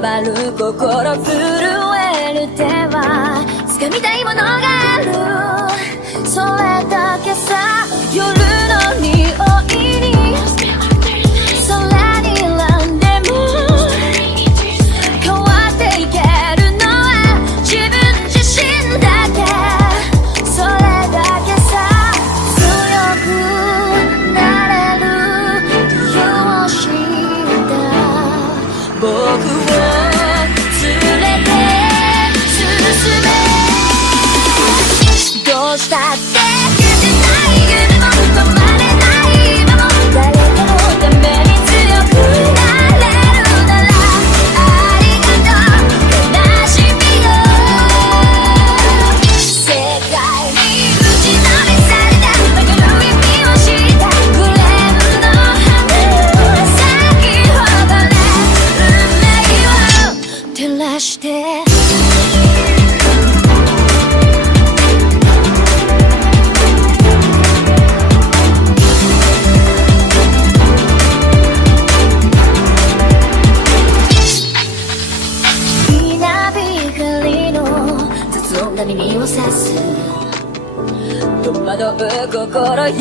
回る心震える手は掴みたいものがある、それだけさ。夜の匂いに空に選んでも変わっていけるのは自分自身だけ、それだけさ。強くなれる理由を知った僕を連れて進め、どうしたって消せない夢も止まれない今も、誰かのために強くなれるならありがとう悲しみよ。世界に打ちのめされた曲の意味を知ったグレーの花を咲き誇れ運命を照らして。耳を刺す戸惑う心優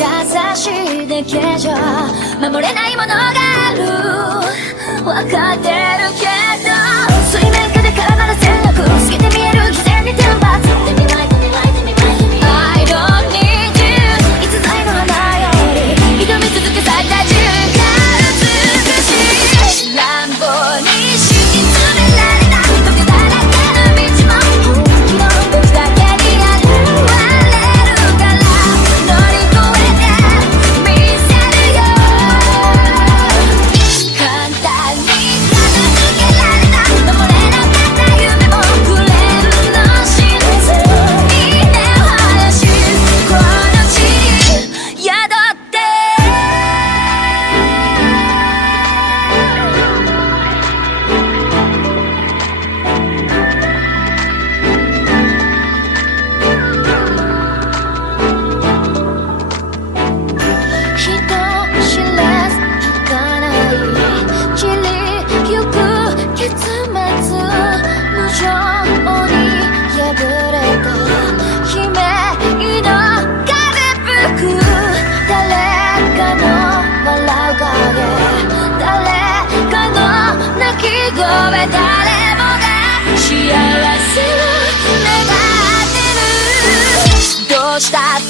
しいだけじゃ守れないものがある、分かってるけど水面下で絡まる戦略透けて見える偽善に天罰 I don't need you 逸材の花より挑み続け咲いた自分が美しい乱暴に敷き詰められた時だらけの道も本気の時だけに現れるから乗り越えてみせるよ。簡単に片付けられた守れなかった夢もクレームの真実に根を生やしこの地に宿って人知れず儚い散りゆく結末無情に破れた悲鳴の風吹く誰かの笑う影誰かの泣き声誰もが幸せを願ってる、どうしたって